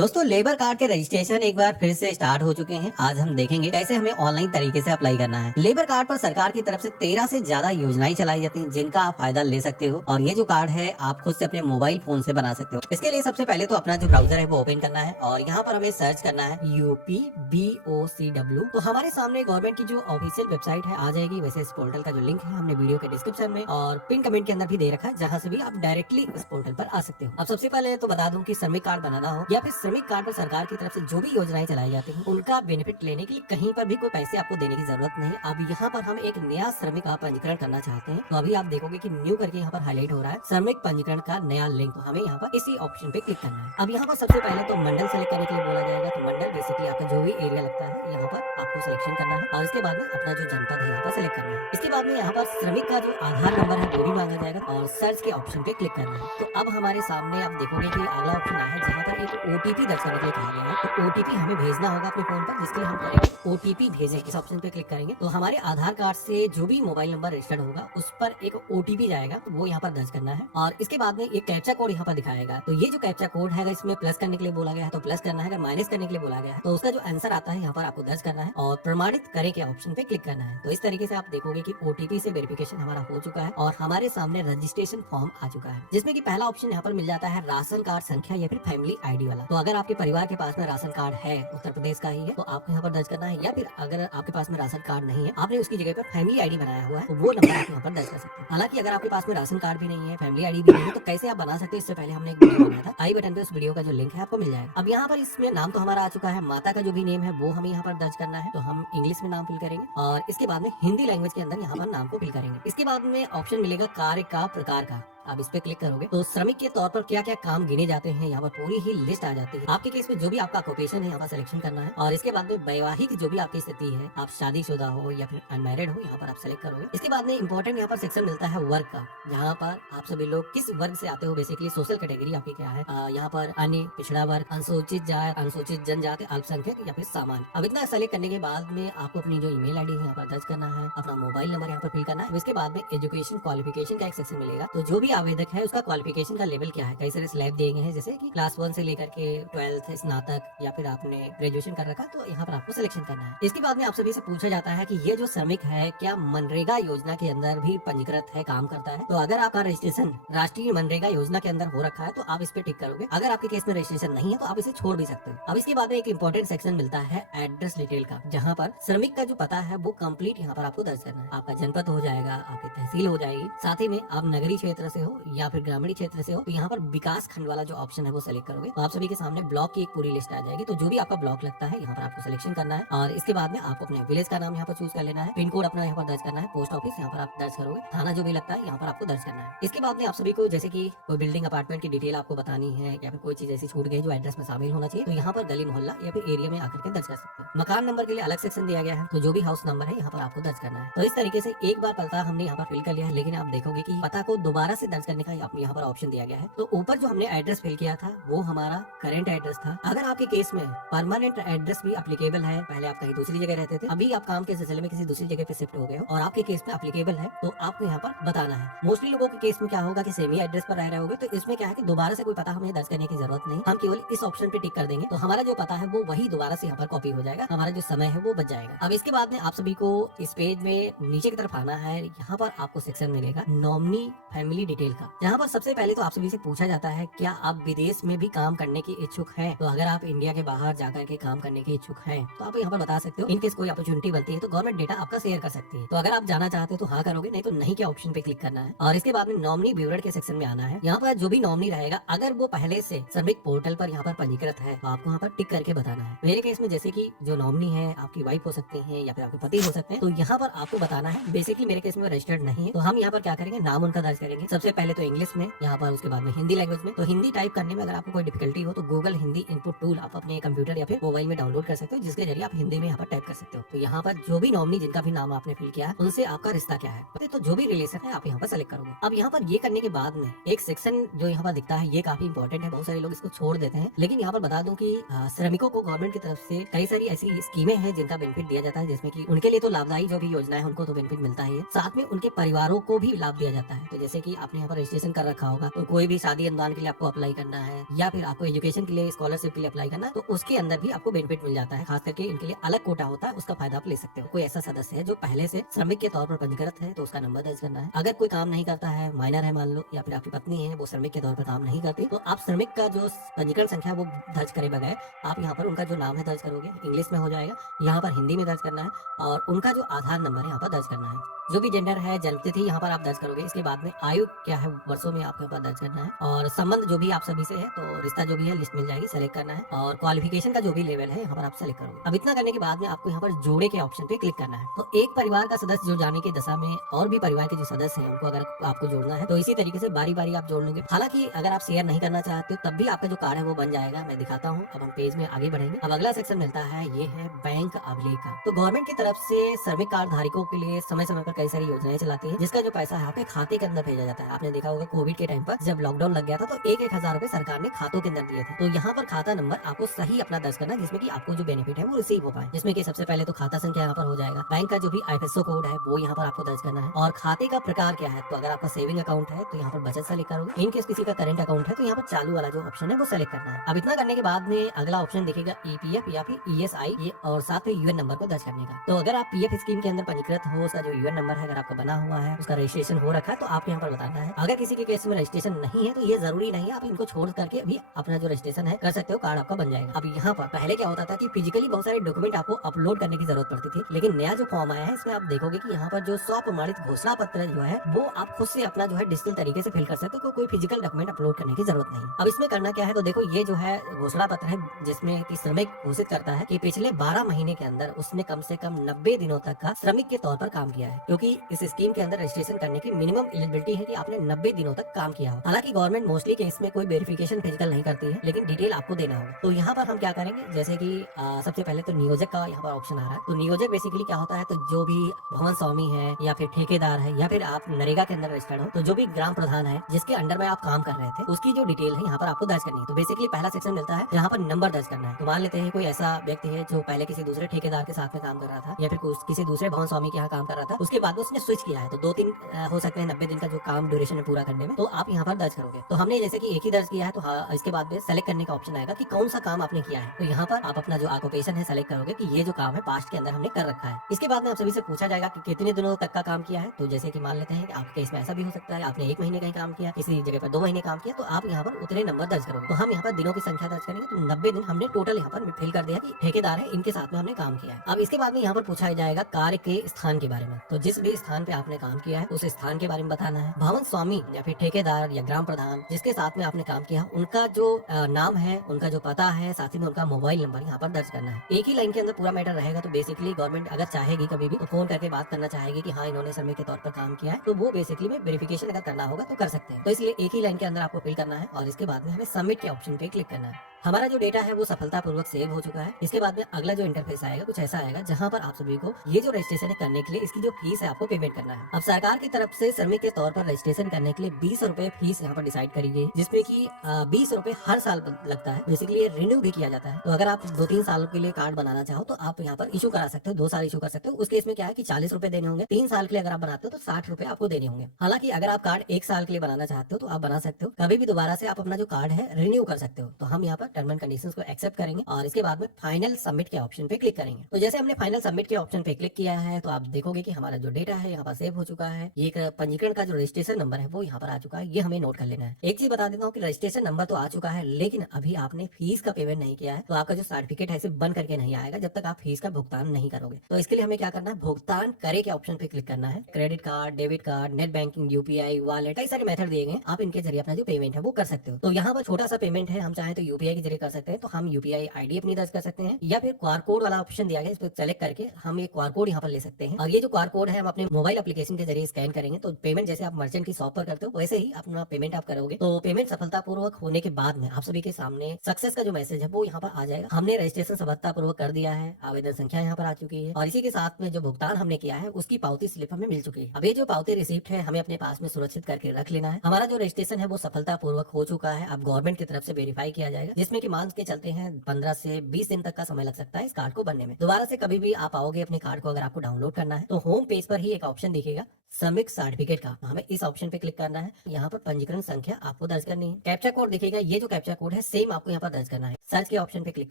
दोस्तों labour card के registration एक बार फिर से स्टार्ट हो चुके हैं। आज हम देखेंगे कैसे हमें ऑनलाइन तरीके से अप्लाई करना है। लेबर कार्ड पर सरकार की तरफ से 13 से ज्यादा योजनाएं चलाई जाती हैं जिनका आप फायदा ले सकते हो और ये जो कार्ड है आप खुद से अपने मोबाइल फोन से बना सकते हो। इसके लिए सबसे पहले तो अपना जो ब्राउजर है वो ओपन करना है और यहाँ पर हमें सर्च करना है UPBOCW। तो हमारे सामने गवर्नमेंट की जो ऑफिशियल वेबसाइट है आ जाएगी। वैसे इस पोर्टल का जो लिंक है हमने वीडियो के डिस्क्रिप्शन में और पिन कमेंट के अंदर भी दे रखा है, जहाँ से भी आप डायरेक्टली इस पोर्टल पर आ सकते हो। अब सबसे पहले तो बता दूं कि श्रमिक कार्ड बनाना हो या फिर श्रमिक कार्ड पर सरकार की तरफ से जो भी योजनाएं चलाई जाती हैं उनका बेनिफिट लेने के लिए कहीं पर भी कोई पैसे आपको देने की जरूरत नहीं। अब यहाँ पर हम एक नया श्रमिक का पंजीकरण करना चाहते हैं तो अभी आप देखोगे कि न्यू करके यहाँ पर हाईलाइट हो रहा है श्रमिक पंजीकरण का नया लिंक। तो हमें यहाँ पर इसी ऑप्शन पे क्लिक करना है। अब यहाँ पर सबसे पहले तो मंडल सेलेक्ट करने के लिए बोला जाएगा। तो मंडल बेसिकली आपका जो भी एरिया लगता है यहाँ पर आपको सिलेक्शन करना है और इसके बाद में अपना जो जनपद है यहाँ पर सिलेक्ट करना है। इसके बाद में यहाँ पर श्रमिक का जो आधार नंबर है वो भी मांगा जाएगा और सर्च के ऑप्शन पे क्लिक करना है। तो अब हमारे सामने आप देखोगे कि अगला ऑप्शन आया है जहाँ पर एक OTP दर्ज करने के लिए कहा गया है। तो OTP हमें भेजना होगा अपने फोन पर, जिसके लिए हम करेंगे OTP भेजें। इस ऑप्शन पे क्लिक करेंगे तो हमारे आधार कार्ड से जो भी मोबाइल नंबर रजिस्टर्ड होगा उस पर एक OTP जाएगा, तो वो यहाँ पर दर्ज करना है और इसके बाद में एक कैप्चा कोड यहाँ पर दिखाएगा। तो ये जो कैप्चा कोड है इसमें प्लस करने के लिए बोला गया है तो प्लस करना है, अगर माइनस करने के लिए बोला गया है तो उसका जो आंसर आता है यहाँ पर आपको दर्ज करना है और प्रमाणित करें के ऑप्शन पे क्लिक करना है। तो इस तरीके से आप देखोगे कि OTP से वेरिफिकेशन हमारा हो चुका है और हमारे सामने रजिस्ट्रेशन फॉर्म आ चुका है, जिसमें कि पहला ऑप्शन यहाँ पर मिल जाता है राशन कार्ड संख्या या फिर फैमिली ID वाला। तो अगर आपके परिवार के पास में राशन कार्ड है, उत्तर प्रदेश का ही है, तो आपको यहाँ पर दर्ज करना है, या फिर अगर आपके पास में राशन कार्ड नहीं है, आपने उसकी जगह पर फैमिली ID बनाया हुआ है तो वो नंबर आप यहाँ पर दर्ज कर सकते हैं। हालांकि अगर आपके पास में राशन कार्ड भी नहीं है, फैमिली ID भी नहीं है, तो कैसे आप बना सकते हैं इससे पहले हमने एक वीडियो बनाया था, आई बटन पे उस वीडियो का जो लिंक है आपको मिल जाएगा। अब यहाँ पर इसमें नाम तो हमारा आ चुका है, माता का जो भी नेम है वो हमें यहाँ पर दर्ज करना है। तो हम इंग्लिश में नाम फिल करेंगे और इसके बाद में हिंदी लैंग्वेज के अंदर यहाँ पर नाम को फिल करेंगे। इसके बाद में ऑप्शन मिलेगा कार्य का प्रकार का। आप इस पे क्लिक करोगे तो श्रमिक के तौर पर क्या क्या काम गिने जाते हैं यहाँ पर पूरी ही लिस्ट आ जाती है। आपके केस में जो भी आपका ऑक्यूपेशन है यहाँ पर सिलेक्शन करना है और इसके बाद में वैवाहिक जो भी आपकी स्थिति है, आप शादीशुदा हो या फिर अनमैरिड हो, यहाँ पर आप सेलेक्ट करोगे। इसके बाद में इंपॉर्टेंट यहाँ पर सेक्शन मिलता है वर्ग का, जहाँ पर आप सभी लोग किस वर्ग से आते हो, बेसिकली सोशल कैटेगरी आपकी क्या है। यहाँ पर अन्य, पिछड़ा वर्ग, अनुसूचित जाति, अनुसूचित जनजाति, अल्पसंख्यक या फिर सामान्य। अब इतना सेलेक्ट करने के बाद में आपको अपनी जो ईमेल ID है यहाँ पर दर्ज करना है, अपना मोबाइल नंबर यहाँ पर फिल करना है। इसके बाद में एजुकेशन क्वालिफिकेशन का एक सेक्शन मिलेगा। तो जो भी आवेदक है उसका क्वालिफिकेशन का लेवल क्या है, कई सारे स्लैब दिए गए हैं जैसे कि क्लास 1 से लेकर के 12th, स्नातक या फिर आपने ग्रेजुएशन कर रखा, तो यहाँ पर आपको सिलेक्शन करना है। इसके बाद में आप सभी से पूछा जाता है कि ये जो श्रमिक है क्या मनरेगा योजना के अंदर भी पंजीकृत है, काम करता है। तो अगर आपका रजिस्ट्रेशन राष्ट्रीय मनरेगा योजना के अंदर हो रखा है तो आप इस पे टिक करोगे। अगर आपके केस में रजिस्ट्रेशन नहीं है तो आप इसे छोड़ भी सकते हो। अब इसके बाद में एक इंपॉर्टेंट सेक्शन मिलता है एड्रेस डिटेल का, जहाँ पर श्रमिक का जो पता है वो कंप्लीट यहाँ पर आपको दर्ज करना है। आपका जनपद हो जाएगा, आपकी तहसील हो जाएगी, साथ ही में आप नगरीय क्षेत्र से हो या फिर ग्रामीण क्षेत्र से हो तो यहाँ पर विकास खंड वाला जो ऑप्शन है वो सेलेक्ट करोगे तो आप सभी के सामने ब्लॉक की एक पूरी लिस्ट आ जाएगी। तो जो भी आपका ब्लॉक लगता है यहाँ पर आपको सिलेक्शन करना है और इसके बाद में आपको अपने विलेज का नाम यहाँ पर चूज कर लेना है, पिन कोड अपना यहाँ पर दर्ज करना है, पोस्ट ऑफिस यहाँ पर आप दर्ज करोगे, थाना जो भी लगता है यहाँ पर आपको दर्ज करना है। इसके बाद में आप सभी को जैसे कि कोई बिल्डिंग अपार्टमेंट की डिटेल आपको बतानी है या फिर कोई चीज ऐसी छूट गई जो एड्रेस में शामिल होना चाहिए तो यहाँ पर गली मोहल्ला या फिर एरिया में आकर के दर्ज कर सकते हैं। मकान नंबर के लिए अलग सेक्शन दिया गया है, तो जो भी हाउस नंबर है यहाँ पर आपको दर्ज करना है। तो इस तरीके से एक बार पता हमने यहाँ पर फिल कर लिया है, लेकिन आप देखोगे कि पता को दोबारा से दर्ज करने का यहाँ पर ऑप्शन दिया गया है। तो ऊपर जो हमने एड्रेस फिल किया था वो हमारा करंट एड्रेस था। अगर आपके केस में परमानेंट एड्रेस भी एप्लीकेबल है, पहले आप कहीं दूसरी जगह रहते थे, अभी आप काम के सिलसिले में किसी दूसरी जगह पे शिफ्ट हो गए हो और आपके केस में एप्लीकेबल है तो आपको यहाँ पर बताना है। मोस्टली लोगों के केस में क्या होगा कि सेम ही एड्रेस पर रह रहे होगे, तो इसमें क्या है कि दोबारा से कोई पता हमें दर्ज करने की जरूरत नहीं, हम केवल इस ऑप्शन पे टिक कर देंगे तो हमारा जो पता है वो वही दोबारा से यहाँ पर कॉपी हो जाएगा, हमारा जो समय है वो बच जाएगा। अब इसके बाद में आप सभी को इस पेज में नीचे की तरफ आना है, यहाँ पर आपको सेक्शन मिलेगा नॉमिनी फैमिली डिटेल का, जहाँ पर सबसे पहले तो आप सभी से पूछा जाता है क्या आप विदेश में भी काम करने के इच्छुक हैं। तो अगर आप इंडिया के बाहर जाकर के काम करने के इच्छुक हैं तो आप यहाँ पर बता सकते हो। इनकेस कोई अपॉर्चुनिटी बनती है तो गवर्नमेंट डेटा आपका शेयर कर सकती है। तो अगर आप जाना चाहते हो तो हाँ करोगे, नहीं तो नहीं के ऑप्शन पे क्लिक करना है और इसके बाद में नॉमिनी विवरण के सेक्शन में आना है। यहाँ पर जो भी नॉमिनी रहेगा अगर वो पहले से श्रमिक पोर्टल पर यहाँ पर पंजीकृत है तो आपको यहाँ पर टिक करके बताना है। मेरे केस में जैसे की जो नॉमिनी है आपकी वाइफ हो सकती है या फिर आपके पति हो सकते हैं, तो यहाँ पर आपको बताना है। बेसिकली मेरे केस में रजिस्टर्ड नहीं है तो हम यहाँ पर क्या करेंगे, नाम उनका दर्ज करेंगे। सबसे पहले तो इंग्लिश में, यहाँ पर उसके बाद में हिंदी लैंग्वेज में। तो हिंदी टाइप करने में अगर आपको कोई डिफिकल्टी हो तो गूगल हिंदी इनपुट टूल आप अपने कंप्यूटर या फिर मोबाइल में डाउनलोड कर सकते हो, जिसके जरिए आप हिंदी में यहाँ पर टाइप कर सकते हो। तो यहाँ पर जो भी नॉमिनी जिनका भी नाम आपने फिल किया है उनसे आपका रिश्ता क्या है, तो जो भी रिलेशन है आप यहाँ पर सेलेक्ट करोगे। अब यहाँ पर ये करने के बाद में एक सेक्शन जो यहाँ पर दिखता है ये काफी इंपॉर्टेंट है, बहुत सारे लोग इसको छोड़ देते हैं, लेकिन यहाँ पर बता दूं कि श्रमिकों को गवर्नमेंट की तरफ से कई सारी ऐसी स्कीमें हैं जिनका बेनिफिट दिया जाता है, जिसमें कि उनके लिए तो लाभदायी जो भी योजना है उनको तो बेनिफिट मिलता है, साथ में उनके परिवारों को भी लाभ दिया जाता है। तो जैसे कि आपने यहाँ पर रजिस्ट्रेशन कर रखा होगा, तो कोई भी शादी अनुदान के लिए आपको अप्लाई करना है या फिर आपको एजुकेशन के लिए स्कॉलरशिप के लिए अप्लाई करना है, तो उसके अंदर भी आपको बेनिफिट मिल जाता है। खास करके इनके लिए अलग कोटा होता है, उसका फायदा आप ले सकते हो। कोई ऐसा सदस्य है जो पहले से श्रमिक के तौर पर पंजीकृत है तो उसका नंबर दर्ज करना है। अगर कोई काम नहीं करता है, माइनर है मान लो, या फिर आपकी पत्नी है वो श्रमिक के तौर पर काम नहीं करती, तो आप श्रमिक का जो पंजीकरण संख्या वो दर्ज करे बगैर आप यहाँ पर उनका जो नाम है दर्ज करोगे, इंग्लिश में हो जाएगा, यहाँ पर हिंदी में दर्ज करना है, और उनका जो आधार नंबर है यहाँ पर दर्ज करना है। जो भी जेंडर है, जन्मतिथि यहाँ पर आप दर्ज करोगे। इसके बाद में आयु क्या है वर्षों में आपके ऊपर दर्ज करना है, और संबंध जो भी आप सभी से है, तो रिश्ता जो भी है लिस्ट मिल जाएगी, सेलेक्ट करना है, और क्वालिफिकेशन का जो भी लेवल है यहाँ पर आप सेलेक्ट करोगे। अब इतना करने के बाद में आपको यहाँ पर जोड़े के ऑप्शन पे क्लिक करना है। तो एक परिवार का सदस्य जुड़ जाने की दशा में और भी परिवार के जो सदस्य हैं उनको अगर आपको जोड़ना है तो इसी तरीके से बारी बारी आप जोड़ लोगे। हालांकि अगर आप शेयर नहीं करना चाहते हो तब भी आपका जो कार्ड है वो बन जाएगा। मैं दिखाता हूँ। अब हम पेज में आगे बढ़ेंगे। अब अगला सेक्शन मिलता है, ये है बैंक अभिलेख का। तो गवर्नमेंट की तरफ से श्रमिक कार्ड धारकों के लिए समय समय पर कई सारी योजनाएं चलाती है, जिसका जो पैसा है आपके खाते के अंदर भेजा जाता है। आपने देखा होगा कोविड के टाइम पर जब लॉकडाउन लग गया था तो 1,000 रुपए सरकार ने खातों के अंदर दिए थे। तो यहाँ पर खाता नंबर आपको सही अपना दर्ज करना, जिसमें कि आपको जो बेनिफिट है वो रिसीव हो पाए। जिसमें कि सबसे पहले तो खाता संख्या यहाँ पर हो जाएगा, बैंक का जो भी IFSO कोड है वो यहाँ पर आपको दर्ज करना है, और खाते का प्रकार क्या है। तो अगर आपका सेविंग अकाउंट है तो यहाँ पर बचत सेलेक्ट करोगे। इनकेस किसी का करंट अकाउंट है तो यहाँ पर चालू वाला जो ऑप्शन है वो सेलेक्ट करना है। अब इतना करने के बाद में अगला ऑप्शन दिखेगा EPF या फिर ESI, ये और साथ में UN नंबर को दर्ज करने का। तो अगर आप PF स्कीम के अंदर पंजीकृत हो, उसका जो UN नंबर है अगर आपका बना हुआ है, उसका रजिस्ट्रेशन हो रखा है, तो आप यहाँ पर बताना है। अगर किसी के केस में रजिस्ट्रेशन नहीं है तो ये जरूरी नहीं है, आप इनको छोड़ करके भी अपना जो रजिस्ट्रेशन है कर सकते हो, कार्ड आपका बन जाएगा। अब यहाँ पर पहले क्या होता था कि फिजिकली बहुत सारे डॉक्यूमेंट आपको अपलोड करने की जरूरत पड़ती थी, लेकिन नया जो फॉर्म आया है इसमें आप देखोगे कि यहाँ पर जो स्वप्रमाणित घोषणा पत्र जो है वो आप खुद से अपना जो है डिजिटल तरीके से फिल कर सकते हो, कोई फिजिकल डॉक्यूमेंट अपलोड करने की जरूरत नहीं। अब इसमें करना क्या है, तो देखो ये जो है घोषणा पत्र है जिसमें कि श्रमिक घोषित करता है कि पिछले 12 महीने के अंदर उसने कम से कम 90 दिनों तक का श्रमिक के तौर पर काम किया है, क्योंकि इस स्कीम के अंदर रजिस्ट्रेशन करने की मिनिमम एलिजिबिलिटी है कि आपने 90 दिनों तक काम किया हो। हालांकि गवर्नमेंट मोस्टली केस में कोई वेरिफिकेशन फिजिकल नहीं करती है, लेकिन डिटेल आपको देना होगा। तो यहाँ पर हम क्या करेंगे, जैसे कि सबसे पहले तो नियोजक का यहाँ पर ऑप्शन आ रहा है। तो नियोजक बेसिकली क्या होता है, तो जो भी भवन स्वामी है या फिर ठेकेदार है या फिर आप नरेगा के अंदर रजिस्टर्ड हो, तो जो भी ग्राम प्रधान है जिसके अंडर में आप काम कर रहे थे उसकी जो डिटेल है यहाँ पर आपको दर्ज करनी है। तो बेसिकली पहला सेक्शन मिलता है जहाँ पर नंबर दर्ज करना है। तो मान लेते हैं कोई ऐसा व्यक्ति है जो पहले किसी दूसरे ठेकेदार के साथ में काम कर रहा था या फिर किसी दूसरे भवन स्वामी के यहाँ काम कर रहा था, उसके बाद उसने स्विच किया है, तो 2-3 हो सकते हैं 90 दिन का जो काम ड्यूरेशन है पूरा करने में, तो आप यहाँ पर दर्ज करोगे। तो हमने जैसे कि एक ही दर्ज किया है, तो इसके बाद में सेलेक्ट करने का ऑप्शन आएगा कि कौन सा काम आपने किया है। तो यहाँ पर आप अपना जो ऑक्यूपेशन है सेलेक्ट करोगे कि ये जो काम है पास्ट के अंदर हमने कर रखा है। इसके बाद में आप सभी से पूछा जाएगा कि कितने दिनों तक का काम किया है। तो जैसे कि मान लेते हैं कि आपके केस में ऐसा भी हो सकता है आपने 1 महीने का ही काम किया, किसी जगह पर 2 महीने काम किया, तो आप यहाँ पर उतने नंबर दर्ज करोगे। तो हम यहाँ पर दिनों की संख्या दर्ज करेंगे, तो 90 दिन हमने टोटल यहाँ पर फिल कर दिया कि ठेकेदार है इनके साथ में हमने काम किया है। अब इसके बाद में यहाँ पर पूछा जाएगा कार्य के स्थान के बारे में। तो जिस भी स्थान पे आपने काम किया है उस स्थान के बारे में बताना है। भवन स्वामी या फिर ठेकेदार या ग्राम प्रधान जिसके साथ में आपने काम किया उनका जो नाम है, उनका जो पता है, साथ ही में उनका मोबाइल नंबर यहाँ पर दर्ज करना है। एक ही लाइन के अंदर पूरा मैटर रहेगा। तो बेसिकली गवर्नमेंट अगर चाहेगी कभी भी तो फोन करके बात करना चाहेगी कि हाँ इन्होंने श्रमिक के तौर पर काम किया है, तो वो बेसिकली में वेरिफिकेशन अगर करना होगा तो कर सकते हैं। तो इसलिए एक ही लाइन के अंदर आपको फिल करना है और इसके बाद में हमें सबमिट के ऑप्शन पे क्लिक करना है। हमारा जो डेटा है वो सफलतापूर्वक सेव हो चुका है। इसके बाद में अगला जो इंटरफेस आएगा कुछ ऐसा आएगा जहां पर आप सभी को ये जो रजिस्ट्रेशन करने के लिए इसकी जो फीस है आपको पेमेंट करना है। अब सरकार की तरफ से श्रमिक के तौर पर रजिस्ट्रेशन करने के लिए 20 रुपए फीस यहाँ पर डिसाइड करी गई, जिसमें की 20 रुपए हर साल लगता है। बेसिकली ये रिन्यू भी किया जाता है। तो अगर आप 2-3 साल के लिए कार्ड बनाना चाहो तो आप यहाँ पर इशू करा सकते हो, 2 साल इशू कर सकते हो। उस केस में क्या है कि 40 रुपए देने होंगे। 3 साल के लिए अगर आप बनाते हो तो 60 रुपए आपको देने होंगे। हालांकि अगर आप कार्ड 1 साल के लिए बनाना चाहते हो तो आप बना सकते हो, कभी भी दोबारा से आप अपना जो कार्ड है रिन्यू कर सकते हो। तो हम यहाँ पर टर्म एंड कंडीशंस को एक्सेप्ट करेंगे और इसके बाद में फाइनल सबमिट के ऑप्शन पे क्लिक करेंगे। तो जैसे हमने फाइनल सबमिट के ऑप्शन पे क्लिक किया है तो आप देखोगे कि हमारा जो डेटा है यहाँ पर सेव हो चुका है। ये एक पंजीकरण का जो रजिस्ट्रेशन नंबर है वो यहाँ पर आ चुका है, ये हमें नोट कर लेना है। एक चीज बता देता हूँ कि रजिस्ट्रेशन नंबर तो आ चुका है, लेकिन अभी आपने फीस का पेमेंट नहीं किया है, तो आपका जो सर्टिफिकेट है सिर्फ बन करके नहीं आएगा जब तक आप फीस का भुगतान नहीं करोगे। तो इसके लिए हमें क्या करना है, भुगतान करे के ऑप्शन पे क्लिक करना है। Credit card, debit card, net banking, UPI, wallet, कई सारे मेथड दिए गए, आप इनके जरिए अपना जो पेमेंट है वो कर सकते हो। तो यहाँ पर छोटा सा पेमेंट है, हम चाहे तो UPI के जरिए कर सकते हैं, तो हम UPI ID अपनी दर्ज कर सकते हैं, या फिर QR कोड वाला ऑप्शन दिया गया, इस पर सेलेक्ट करके हम ये QR कोड यहाँ पर ले सकते हैं। और ये जो QR कोड है हम अपने मोबाइल एप्लीकेशन के जरिए स्कैन करेंगे, तो पेमेंट जैसे आप मर्चेंट की शॉप पर करते हो वैसे ही अपना पेमेंट आप करोगे। तो पेमेंट सफलतापूर्वक होने के बाद में आप सभी के सामने सक्सेस का जो मैसेज है वो यहाँ पर आ जाएगा। हमने रजिस्ट्रेशन सफलतापूर्वक कर दिया है, आवेदन संख्या यहाँ पर आ चुकी है और इसी के साथ में जो भुगतान हमने किया है उसकी पावती स्लिप हमें मिल चुकी है। अब ये जो पावती रिसिप्ट है हमें अपने पास में सुरक्षित करके रख लेना है। हमारा जो रजिस्ट्रेशन है वो सफलतापूर्वक हो चुका है। अब गवर्नमेंट की तरफ से वेरीफाई किया जाएगा, जिसमें कि मान के चलते हैं 15 से 20 दिन तक का समय लग सकता है इस कार्ड को बनने में। दोबारा से कभी भी आप आओगे अपने कार्ड को अगर आपको डाउनलोड करना है तो होम पेज पर ही एक ऑप्शन दिखेगा श्रमिक सर्टिफिकेट का, हमें इस ऑप्शन पे क्लिक करना है। यहाँ पर पंजीकरण संख्या आपको दर्ज करनी है। कैप्चा कोड दिखेगा, ये जो कैप्चा कोड है सेम आपको यहाँ पर दर्ज करना है। सर्च के ऑप्शन पे क्लिक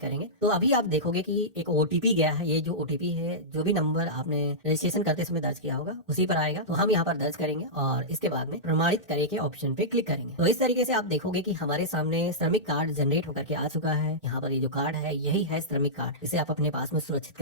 करेंगे तो अभी आप देखोगे कि एक ओटीपी गया है। ये जो ओटीपी है, जो भी नंबर आपने रजिस्ट्रेशन करते समय दर्ज किया होगा उसी पर आएगा। तो हम यहाँ पर दर्ज करेंगे और इसके बाद में प्रमाणित करे के ऑप्शन पे क्लिक करेंगे। तो इस तरीके से आप देखोगे कि हमारे सामने श्रमिक कार्ड जनरेट होकर के आ चुका है। यहाँ पर ये जो कार्ड है यही है श्रमिक कार्ड। इसे आप अपने पास में सुरक्षित